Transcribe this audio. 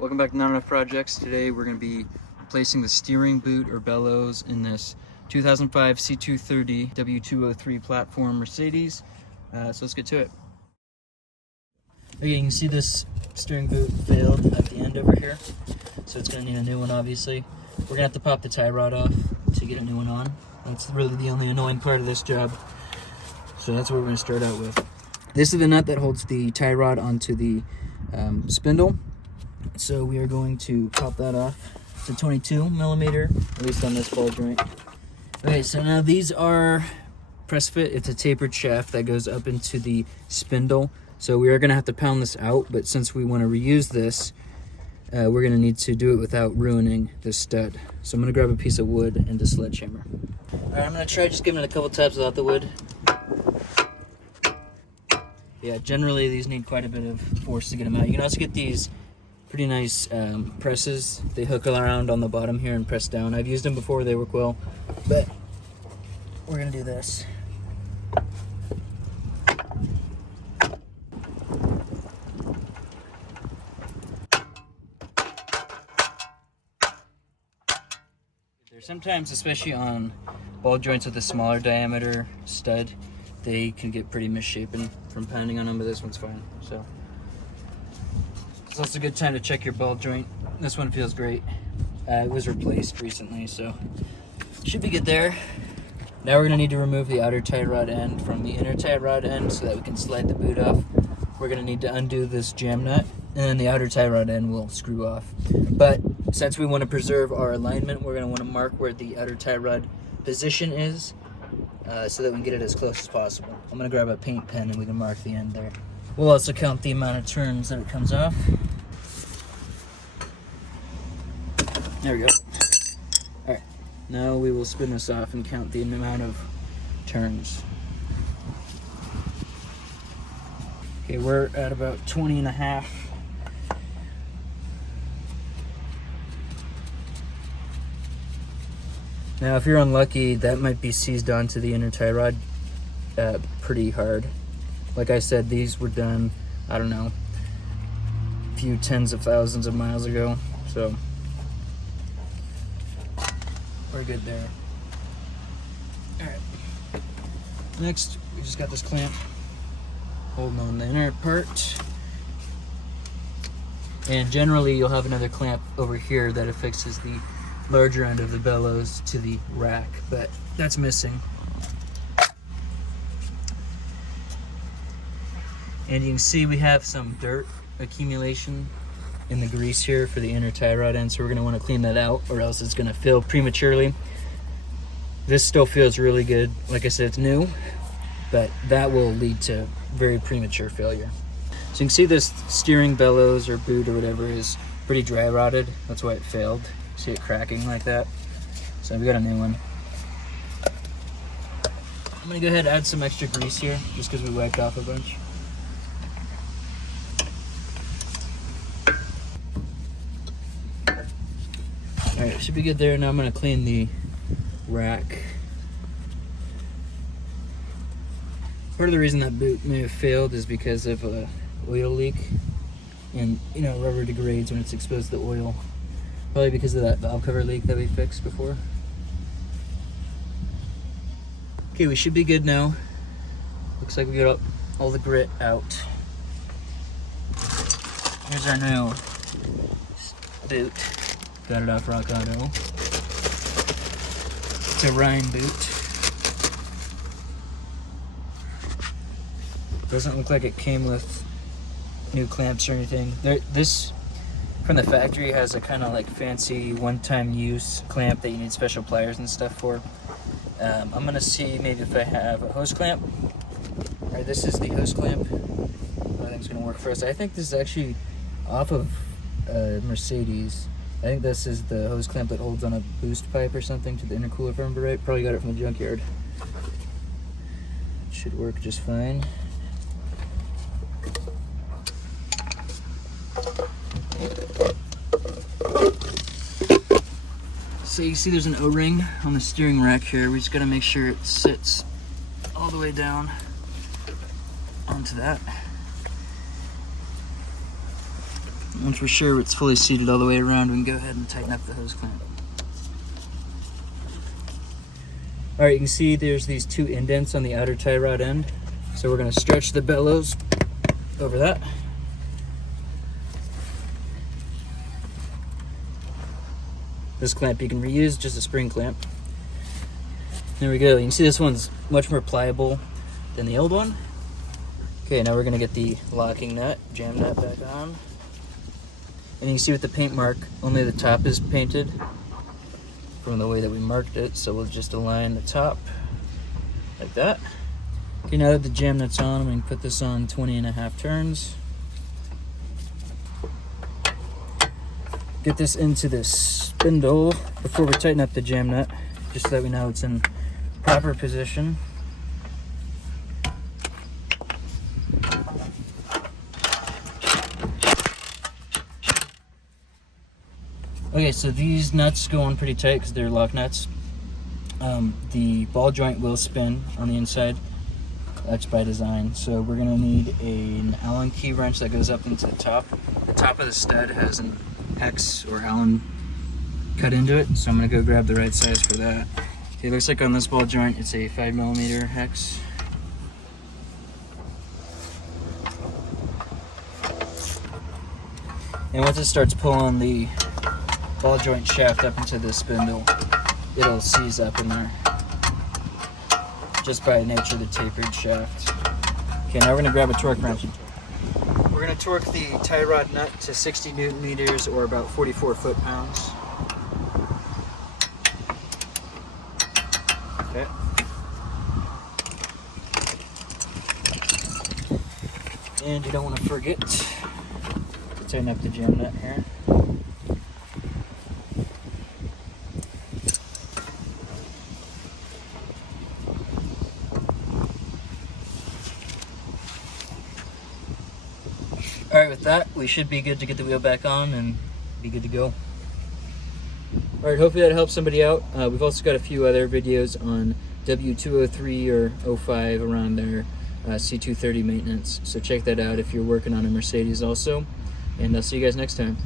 Welcome back to Not Enough Projects. Today we're going to be replacing the steering boot or bellows in this 2005 C230 W203 platform Mercedes. So let's get to it. Okay, you can see this steering boot failed at the end over here, so it's going to need a new one obviously. We're going to have to pop the tie rod off to get a new one on. That's really the only annoying part of this job. So that's what we're going to start out with. This is the nut that holds the tie rod onto the spindle. So we are going to pop that off. It's a 22 millimeter, at least on this ball joint. Okay, so now these are press fit. It's a tapered shaft that goes up into the spindle. So we are going to have to pound this out, but since we want to reuse this, we're going to need to do it without ruining the stud. So I'm going to grab a piece of wood and a sledgehammer. All right, I'm going to try just giving it a couple taps without the wood. Yeah, generally these need quite a bit of force to get them out. You can also get these pretty nice presses. They hook around on the bottom here and press down. I've used them before, they work well, but we're gonna do this. There's sometimes, especially on ball joints with a smaller diameter stud, they can get pretty misshapen from pounding on them, but this one's fine. So it's also a good time to check your ball joint. This one feels great. It was replaced recently, so should be good there. Now we're gonna need to remove the outer tie rod end from the inner tie rod end so that we can slide the boot off. We're gonna need to undo this jam nut, and then the outer tie rod end will screw off. But since we want to preserve our alignment, we're gonna want to mark where the outer tie rod position is so that we can get it as close as possible. I'm gonna grab a paint pen and we can mark the end there. We'll also count the amount of turns that it comes off. There we go. All right, now we will spin this off and count the amount of turns. Okay, we're at about 20 and a half. Now, if you're unlucky, that might be seized onto the inner tie rod pretty hard. Like I said, these were done, I don't know, a few tens of thousands of miles ago, so we're good there. All right, next we just got this clamp holding on the inner part, and generally you'll have another clamp over here that affixes the larger end of the bellows to the rack, but that's missing. And you can see we have some dirt accumulation in the grease here for the inner tie rod end, so we're going to want to clean that out or else it's going to fail prematurely. This still feels really good. Like I said, it's new, but that will lead to very premature failure. So you can see this steering bellows or boot or whatever is pretty dry rotted. That's why it failed. See it cracking like that. So we got a new one. I'm going to go ahead and add some extra grease here just because we wiped off a bunch. Alright, should be good there. Now I'm going to clean the rack. Part of the reason that boot may have failed is because of a oil leak. And, you know, rubber degrades when it's exposed to the oil. Probably because of that valve cover leak that we fixed before. Okay, we should be good now. Looks like we got all the grit out. Here's our new boot. Got it off Rock Auto. It's a Rhine boot. Doesn't look like it came with new clamps or anything. This from the factory has a kind of like fancy one-time use clamp that you need special pliers and stuff for. I'm gonna see maybe if I have a hose clamp. All right, this is the hose clamp. I think it's gonna work for us. I think this is actually off of Mercedes. I think this is the hose clamp that holds on a boost pipe or something to the intercooler, if I remember right. Probably got it from the junkyard. Should work just fine. So you see there's an O-ring on the steering rack here. We just gotta make sure it sits all the way down onto that. Once we're sure it's fully seated all the way around, we can go ahead and tighten up the hose clamp. All right, you can see there's these 2 indents on the outer tie rod end. So we're gonna stretch the bellows over that. This clamp you can reuse, just a spring clamp. There we go. You can see this one's much more pliable than the old one. Okay, now we're gonna get the locking nut, jam nut back on. And you can see with the paint mark, only the top is painted from the way that we marked it. So we'll just align the top like that. Okay, now that the jam nut's on, I'm gonna put this on 20.5 turns. Get this into this spindle before we tighten up the jam nut, just so that we know it's in proper position. Okay, so these nuts go on pretty tight because they're lock nuts. The ball joint will spin on the inside. That's by design. So we're gonna need an Allen key wrench that goes up into the top. The top of the stud has an hex or Allen cut into it, so I'm gonna go grab the right size for that. Okay, it looks like on this ball joint it's a 5mm hex. And once it starts pulling the ball joint shaft up into the spindle, it'll seize up in there, just by nature of the tapered shaft. Okay, now we're gonna grab a torque wrench. We're gonna torque the tie rod nut to 60 Newton meters, or about 44 foot-pounds. Okay. And you don't want to forget to tighten up the jam nut here. Alright, with that, we should be good to get the wheel back on and be good to go. Alright, hopefully that helps somebody out. We've also got a few other videos on W203 or 05 around there, C230 maintenance. So check that out if you're working on a Mercedes also. And I'll see you guys next time.